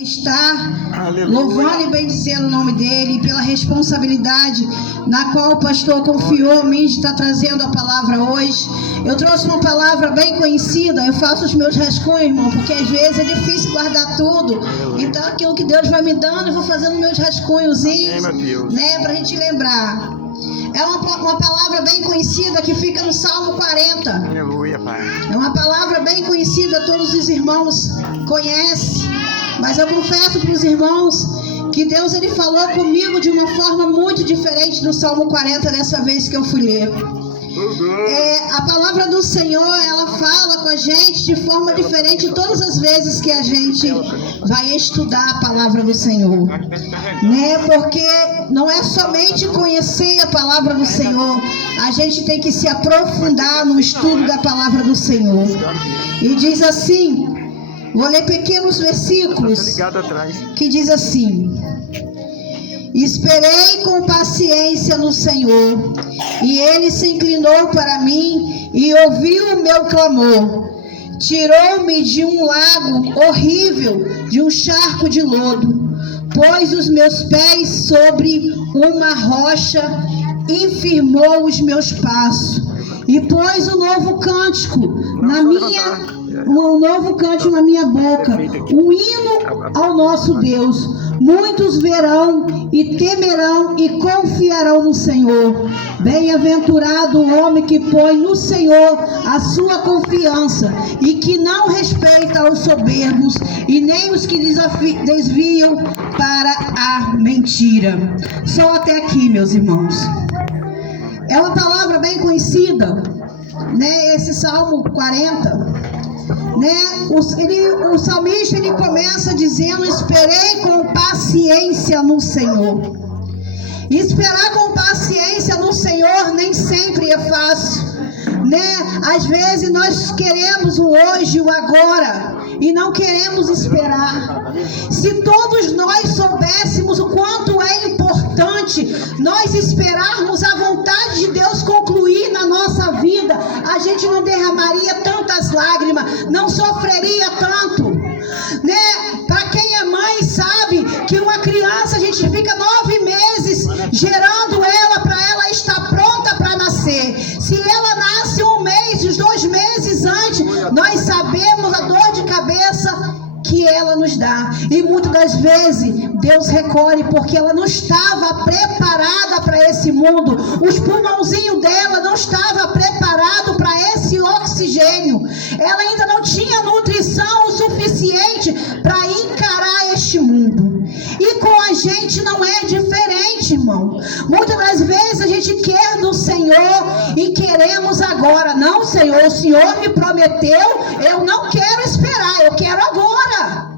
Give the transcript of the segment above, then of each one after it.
Estar louvando e bendizendo o nome dele, pela responsabilidade na qual o pastor confiou a mim de estar trazendo a palavra hoje. Eu trouxe uma palavra bem conhecida. Eu faço os meus rascunhos, irmão, porque às vezes é difícil guardar tudo. Então aquilo que Deus vai me dando, eu vou fazendo meus rascunhozinhos, né, pra gente lembrar. É uma palavra bem conhecida que fica no Salmo 40. Aleluia, Pai. É uma palavra bem conhecida, todos os irmãos conhecem. Mas eu confesso para os irmãos que Deus ele falou comigo de uma forma muito diferente do Salmo 40 dessa vez que eu fui ler. A palavra do Senhor, ela fala com a gente de forma diferente todas as vezes que a gente vai estudar a palavra do Senhor, né? Porque não é somente conhecer a palavra do Senhor, a gente tem que se aprofundar no estudo da palavra do Senhor. E diz assim, vou ler pequenos versículos que diz assim: esperei com paciência no Senhor, e ele se inclinou para mim e ouviu o meu clamor. Tirou-me de um lago horrível, de um charco de lodo, pôs os meus pés sobre uma rocha e firmou os meus passos, e pôs um novo cântico na minha boca, um hino ao nosso Deus. Muitos verão e temerão e confiarão no Senhor. Bem-aventurado o homem que põe no Senhor a sua confiança e que não respeita os soberbos e nem os que desviam para a mentira. Só até aqui, meus irmãos. É uma palavra bem conhecida, né? Esse Salmo 40. Né? O salmista ele começa dizendo: esperei com paciência no Senhor. E esperar com paciência no Senhor nem sempre é fácil, né? Às vezes nós queremos o hoje, o agora, e não queremos esperar. Se todos nós soubéssemos o quanto é importante nós esperarmos a vontade de Deus concluir na nossa vida, a gente não derramaria tantas lágrimas, não sofreria tanto, né? Para quem é mãe sabe que uma criança, a gente fica 9 meses gerando ela para ela estar pronta para nascer. Se ela nasce 1 mês, os 2 meses antes, nós sabemos a dor de cabeça que ela nos dá. E muitas das vezes Deus recolhe porque ela não estava preparada para esse mundo. Os pulmãozinhos dela não estava preparado para esse oxigênio. Ela ainda não tinha nutrição o suficiente para encarar este mundo. E com a gente não é diferente, irmão. Muitas das vezes a gente quer do Senhor e queremos agora. Não, Senhor, o Senhor me prometeu, eu não quero esperar, eu quero agora.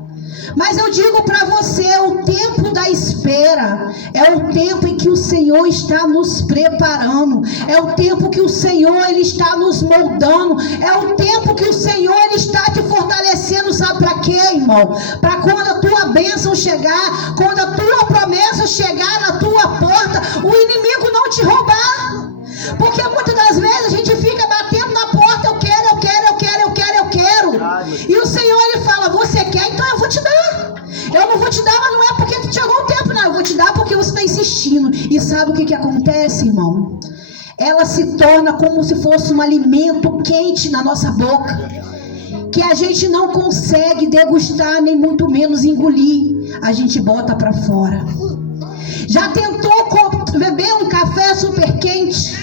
Mas eu digo para você, o tempo da espera é o tempo em que o Senhor está nos preparando. É o tempo que o Senhor ele está nos moldando. É o tempo que o Senhor ele está te fortalecendo. Sabe para quê, irmão? Para quando a tua bênção chegar, quando a tua promessa chegar na tua porta, o inimigo não te roubar. Porque muitas das vezes a gente fica batendo na porta: eu quero, eu quero, eu quero, eu quero, eu quero. E o Senhor ele fala: você quer? Então eu vou te dar. Eu não vou te dar, mas não é porque chegou o tempo, não. Eu vou te dar porque você está insistindo. E sabe o que acontece, irmão? Ela se torna como se fosse um alimento quente na nossa boca, que a gente não consegue degustar, nem muito menos engolir. A gente bota para fora. Já tentou beber um café super quente?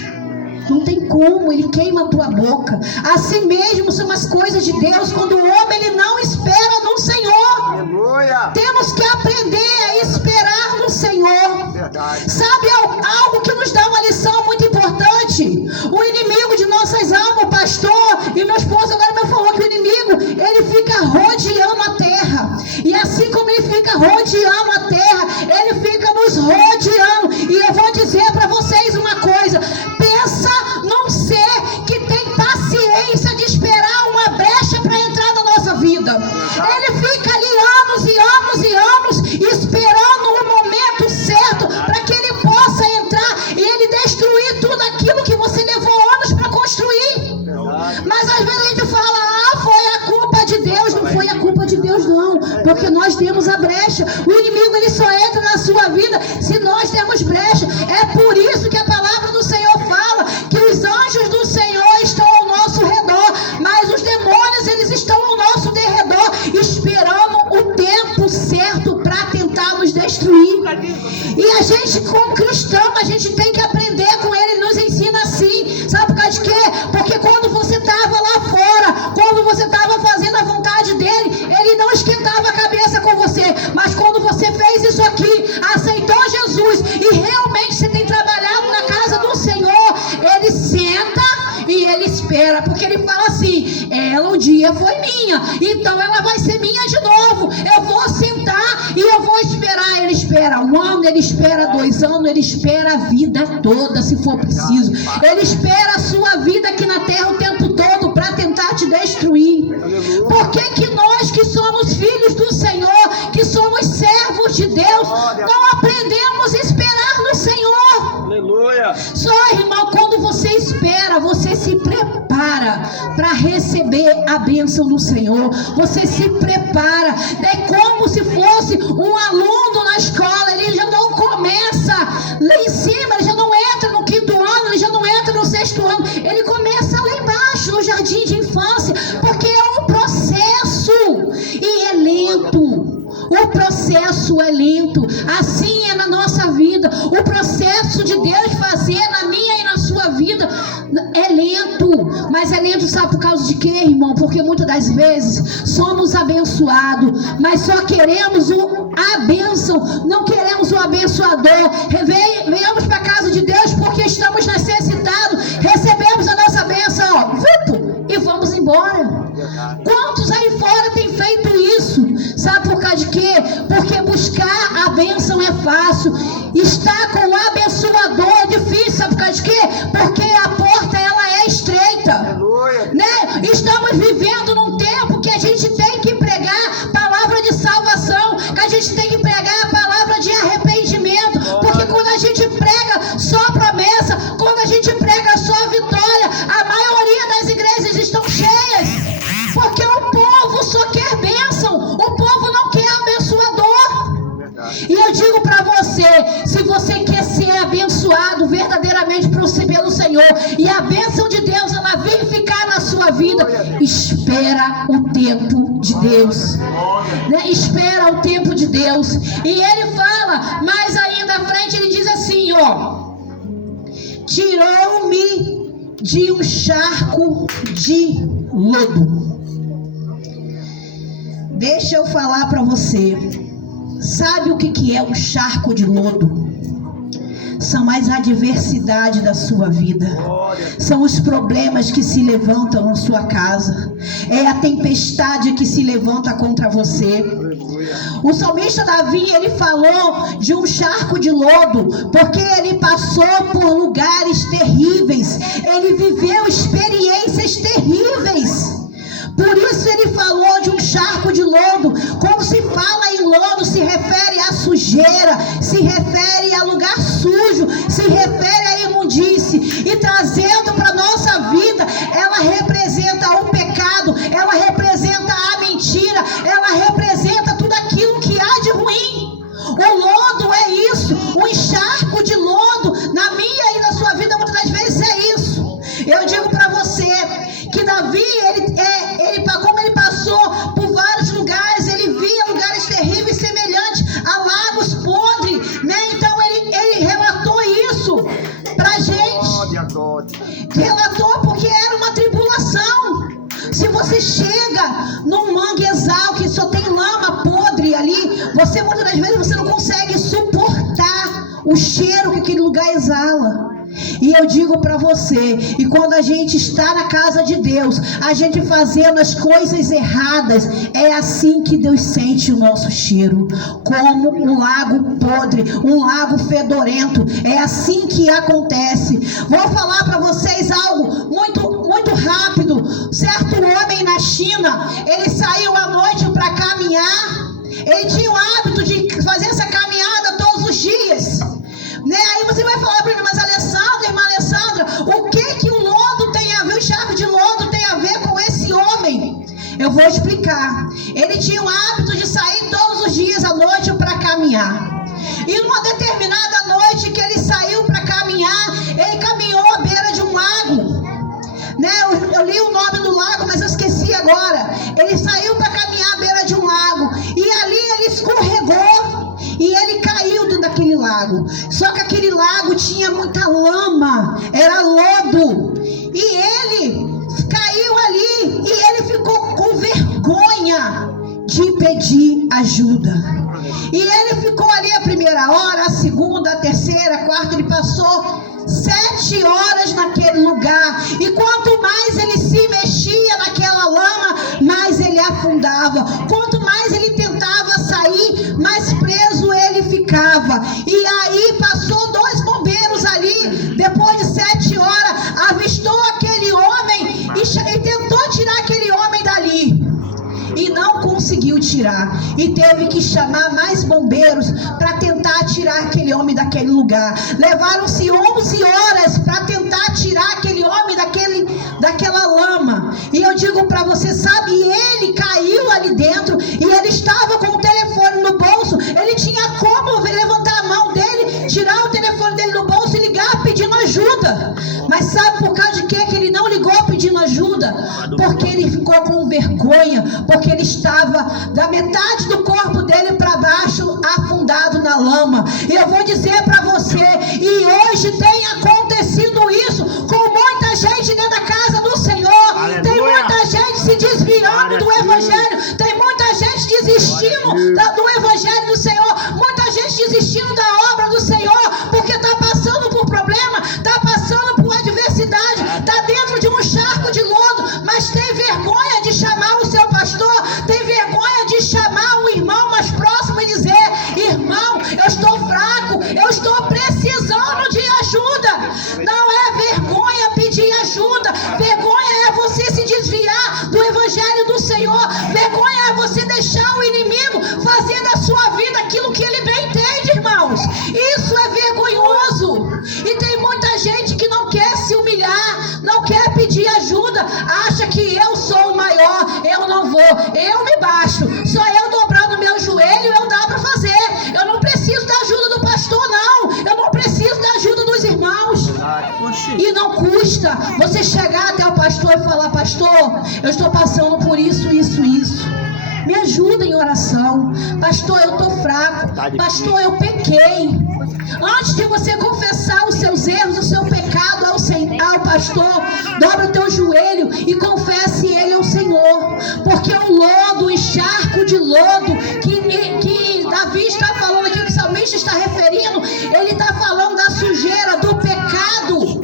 Não tem como, ele queima a tua boca. Assim mesmo são as coisas de Deus quando o homem ele não espera no Senhor. Aleluia. Temos que aprender a esperar no Senhor. Verdade. Sabe algo que nos dá uma lição muito importante? O inimigo de nossas almas, o pastor e meu esposo agora me falou que o inimigo ele fica rodeando a terra. E assim como ele fica rodeando a terra, ele fica nos rodeando. E eu vou dizer para vocês uma coisa: pensa num ser que tem paciência de esperar uma brecha para entrar na nossa vida. Ele fica ali anos e anos e anos esperando o momento certo para que ele possa entrar e ele destruir tudo aquilo que você levou anos para construir. Mas às vezes a gente fala: foi a culpa de Deus. Não foi a culpa de Deus, não, porque nós temos a brecha. O inimigo, ele só entra na sua vida se nós temos brecha. É por isso que a palavra do Senhor fala que os anjos do Senhor estão ao nosso redor, mas os demônios, eles estão ao nosso derredor, esperando o tempo certo para tentar nos destruir. E a gente, como cristão, a gente tem que aprender com ele. Ele nos ensina assim. Sabe por causa de quê? Porque quando você estava lá fora, quando você estava fazendo a vontade dele, ele não esquentava a cabeça com você. Mas quando você fez isso aqui, aceitou Jesus e realmente você tem trabalhado na casa do Senhor, ele senta e ele espera, porque ele fala assim: ela um dia foi minha, então ela vai ser minha de novo. Eu vou sentar e eu vou esperar. Ele espera 1 ano, ele espera 2 anos, ele espera a vida toda, se for preciso. Ele espera a sua vida aqui na terra o tempo todo para tentar te destruir. Por que nós que somos filhos do Senhor, que somos servos de Deus, não aprendemos a esperar no Senhor? Aleluia. Só, irmão, quando você espera, você se prepara para receber a bênção do Senhor. Você se prepara. É como se fosse um aluno na escola. Ele já não começa lá em cima, ele já não entra no 5º ano, ele já não entra no 6º ano. Ele começa lá embaixo, no jardim de infância, porque é um processo e é lento. O processo é lento. Assim é na nossa vida. O processo de Deus fazer na minha e na sua vida é lento. Mas é lento, sabe por causa de quê, irmão? Porque muitas das vezes somos abençoados, mas só queremos a bênção, não queremos o abençoador. Venhamos para a casa de Deus porque estamos necessitados. Recebemos a nossa bênção, e vamos embora. Quantos aí fora têm feito isso? Sabe por causa de quê? Porque buscar a bênção é fácil. Estar com o abençoador é difícil. Sabe por causa de quê? Porque a porta, ela é estreita. Né? Estamos vivendo num tempo que a gente tem que pregar palavra de salvação, que a gente tem que pregar a palavra de arrependimento. Porque quando a gente prega só promessa, quando a gente prega só vitória, a maioria das igrejas estão cheias, porque o povo só quer bênção, o povo não quer abençoador. E eu digo para você, se você quer ser abençoado verdadeiramente pelo Senhor, e a bênção de Deus, ela vem ficar na sua vida, espera o tempo de Deus, né? Espera o tempo de Deus. E ele fala, mais ainda à frente, ele diz assim, tirou-me de um charco de lodo. Deixa eu falar para você. Sabe o que é um charco de lodo? São as adversidades da sua vida. São os problemas que se levantam na sua casa. É a tempestade que se levanta contra você. O salmista Davi, ele falou de um charco de lodo, porque ele passou por lugares terríveis. Ele viveu experiências terríveis. Por isso ele falou de um charco de lodo. Quando se fala em lodo, se refere à sujeira, se refere a lugar sujo, se refere à imundície. E trazendo para a nossa vida, ela representa o pecado, ela representa a mentira, ela representa tudo aquilo que há de ruim. O lodo é isso, um encharco de lodo na minha e na sua vida, muitas das vezes é isso. Eu digo para você que Davi, como ele passou por vários lugares, ele via lugares terríveis semelhantes a lagos podres, né? Então ele relatou isso pra gente. Relatou porque era uma tribulação. Se você chega num manguezal que só tem lama podre ali, você muitas das vezes você não consegue suportar o cheiro que aquele lugar exala. E eu digo para você, e quando a gente está na casa de Deus, a gente fazendo as coisas erradas, é assim que Deus sente o nosso cheiro, como um lago podre, um lago fedorento. É assim que acontece. Vou falar para vocês algo muito rápido. Certo homem na China, ele saiu à noite para caminhar. Ele tinha o hábito de fazer essa caminhada todos os dias, né? Aí você vai falar para mim, mas irmã Alessandra, o que o lodo tem a ver, o charco de lodo tem a ver com esse homem? Eu vou explicar. Ele tinha o hábito de sair todos os caminhar. E numa determinada noite que ele saiu para caminhar, ele caminhou à beira de um lago. Né? Eu li o nome do lago, mas eu esqueci agora. Ele saiu para caminhar à beira de um lago. E ali ele escorregou e ele caiu dentro daquele lago. Só que aquele lago tinha muita lama, era lodo. E ele caiu ali e ele ficou com vergonha de pedir ajuda. E ele ficou ali a primeira hora, a segunda, a terceira, a quarta. Ele passou 7 horas naquele lugar. E quanto mais ele se mexia naquela lama, mais ele afundava. Quanto mais ele tentava sair, mais preso ele ficava. E aí passou 2 bombeiros ali. Depois de 7 horas, avistou aquele homem e tentou tirar aquele homem dali. E não conseguiu tirar. E teve que chamar mais bombeiros para tentar tirar aquele homem daquele lugar. Levaram-se 11 horas para tentar tirar aquele homem daquela lama. E eu digo para você, sabe, ele caiu ali dentro e ele estava com o telefone no bolso. Ele tinha como levantar a mão dele, tirar o telefone dele do bolso e ligar pedindo ajuda. Mas sabe por causa de quê que ele não ligou pedindo ajuda? Porque ele ficou com vergonha, porque ele estava da metade do corpo dele para baixo, afundado na lama. E eu vou dizer para você, e hoje tem acontecido isso com muita gente dentro da casa do Senhor. Aleluia. Tem muita gente se desviando do Evangelho, tem muita gente desistindo do Evangelho do Senhor, muita gente desistindo da obra do Senhor, porque está passando por problema, está passando por adversidade, está dentro de um charco de lodo, mas tem vergonha de chamar o seu pastor, tem vergonha de chamar o irmão mais próximo e dizer: irmão, eu estou fraco, eu estou precisando de ajuda. Não é vergonha pedir ajuda, vergonha é você se desviar do Evangelho do Senhor, vergonha é você deixar o inimigo fazer da sua vida aquilo que ele bem entende, irmãos. Isso é vergonhoso. E tem muita gente que não quer se humilhar, não quer pedir ajuda, acha que eu sou o maior, eu não vou, eu me basto, só eu dobrando meu joelho eu dá para fazer, eu não preciso da ajuda do pastor, não, eu não preciso da ajuda dos irmãos. E não custa você chegar até o pastor e falar: pastor, eu estou passando por isso, me ajuda em oração, pastor, eu estou fraco, pastor, eu pequei. Antes de você confessar os seus erros, o seu pecado ao pastor, dobra o teu joelho e confesse ele ao Senhor, porque o lodo, o encharco de lodo que Davi está falando aqui, que o salmista está referindo, ele está falando da sujeira, do pecado.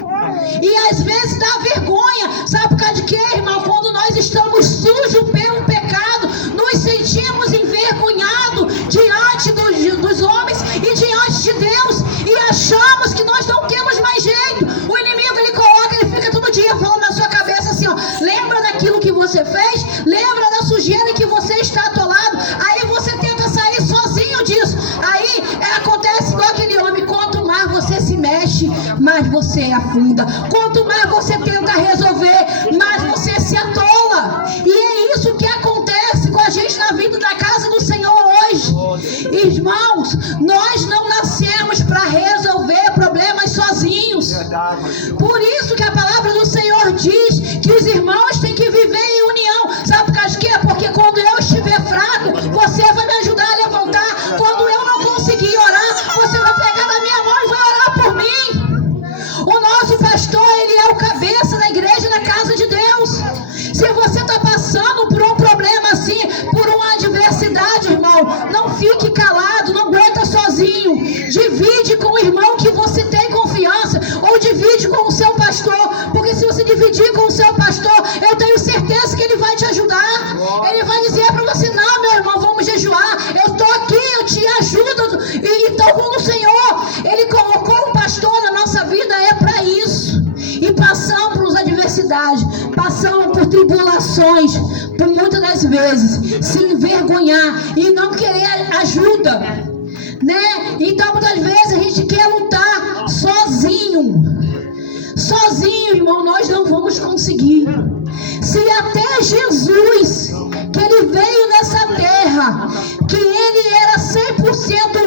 E às vezes dá vergonha, sabe por causa de quê, irmão? Quando nós estamos sujos pelo pecado, nos sentimos envergonhados diante dos homens e diante de Deus, e achamos que nós não temos mais jeito. O inimigo, ele fica todo dia falando na sua cabeça assim, ó: lembra daquilo que você fez? Lembra da sujeira que você está atolado? Aí você tenta sair sozinho disso. Aí acontece igual aquele homem: quanto mais você se mexe, mais você afunda. Quanto mais você tenta resolver, mais você se atola. E é isso que acontece com a gente na vida da casa do Senhor hoje. Irmãos, nós não nascemos para resolver problemas sozinhos. Por isso que a palavra do Senhor diz que os irmãos têm que viver em união. Sabe por causa de quê? Porque quando eu estiver fraco, você vai me ajudar a levantar. Quando eu não conseguir orar, você vai pegar na minha mão e vai orar por mim. O nosso pastor, ele é o cabeça da igreja, da casa de Deus. Se você está passando por um problema assim, por uma adversidade, irmão, não fique calado, não aguenta sozinho. Divide com o irmão que você tem confiança, ou divide com o seu pastor, porque se você dividir com o seu pastor, eu tenho certeza que ele vai te ajudar. Ele vai dizer para você: não, meu irmão, vamos jejuar, eu estou aqui, eu te ajudo. E então, como o Senhor, ele colocou um pastor na nossa vida, é para isso. E passamos por adversidades, passamos por tribulações, por muitas das vezes se envergonhar e não querer ajuda, né? Então muitas vezes a gente quer lutar sozinho, irmão, nós não vamos conseguir. Se até Jesus, que ele veio nessa terra, que ele era 100%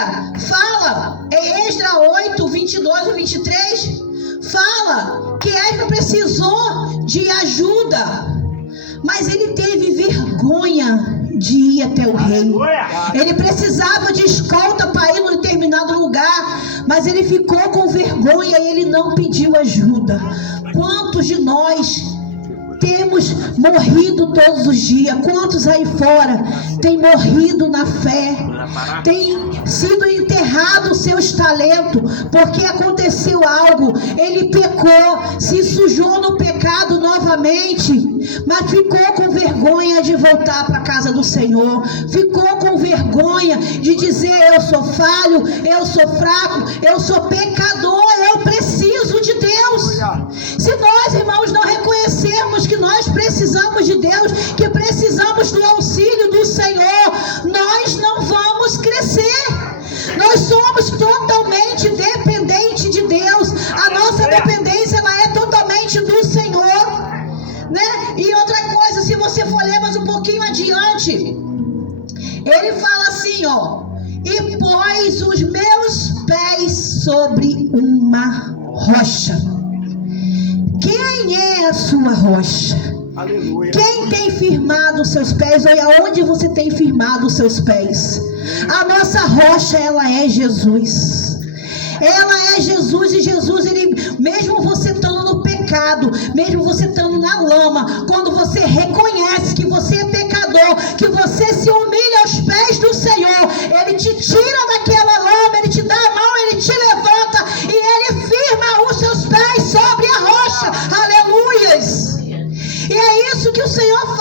Bíblia fala, em Esdras 8, 22 e 23, fala que Esdras precisou de ajuda, mas ele teve vergonha de ir até o rei. Ele precisava de escolta para ir num determinado lugar, mas ele ficou com vergonha e ele não pediu ajuda. Quantos de nós temos morrido todos os dias? Quantos aí fora têm morrido na fé? Tem sido enterrado seus talentos porque aconteceu algo, ele pecou, se sujou no pecado novamente, mas ficou com vergonha de voltar para a casa do Senhor, ficou com vergonha de dizer: eu sou falho, eu sou fraco, eu sou pecador, eu preciso de Deus. Se nós, irmãos, não reconhecermos que nós precisamos de Deus, que precisamos do auxílio do Senhor, nós não vamos crescer. Nós somos totalmente dependentes de Deus. A nossa dependência, ela é totalmente do Senhor, né? E outra coisa, se você for ler mais um pouquinho adiante, ele fala assim, ó: e pôs os meus pés sobre uma rocha. Quem é a sua rocha? Aleluia. Quem tem firmado os seus pés? Olha, onde você tem firmado os seus pés? A nossa rocha, ela é Jesus. Ela é Jesus. E Jesus, ele, mesmo você estando no pecado, mesmo você estando na lama, quando você reconhece que você é pecador, que você se humilha aos pés do Senhor, ele te tira daquela lama, ele te dá a mão, ele te levanta e ele firma os seus pés sobre a rocha. Aleluias. E é isso que o Senhor